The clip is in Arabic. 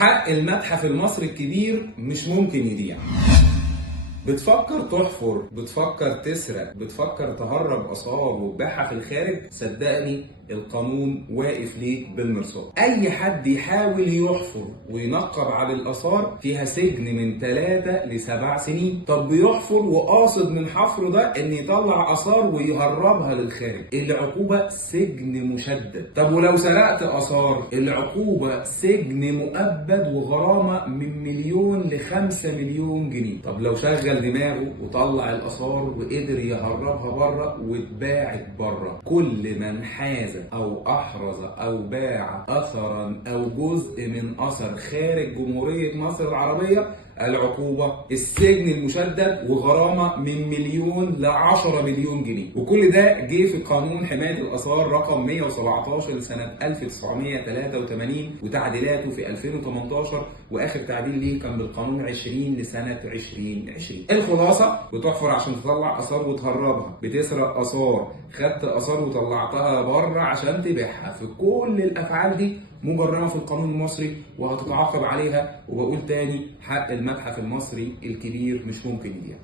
حق المتحف المصري الكبير مش ممكن يضيع. بتفكر تحفر، بتفكر تسرق، بتفكر تهرب آثار وتبيعها في الخارج؟ صدقني القانون واقف ليك بالمرصاد. أي حد يحاول يحفر وينقب على الآثار فيها سجن من 3 ل7 سنين. طب بيحفر وقاصد من حفره ده إن يطلع آثار ويهربها للخارج، العقوبة سجن مشدد. طب ولو سرقت آثار، العقوبة سجن مؤبد وغرامة من 1,000,000 ل5 مليون جنيه. طب لو شغل دماغه وطلع الآثار وقدر يهربها بره واتباعت بره، كل من حاز أو أحرز أو باع أثرا أو جزء من أثر خارج جمهورية مصر العربية، العقوبة السجن المشدد وغرامة من 1,000,000 ل10 مليون جنيه. وكل ده جه في قانون حماية الآثار رقم 117 لسنة 1983 وتعديلاته في 2018، وآخر تعديل ليه كان بالقانون 20 لسنة 2020. الخلاصة: بتحفر عشان تطلع آثار وتهربها، بتسرق آثار، خدت آثار وطلعتها بره عشان تبيعها. في كل الأفعال دي مجرمة في القانون المصري وهتتعاقب عليها. وبقول تاني: حق المتحف المصري الكبير مش ممكن يضيع.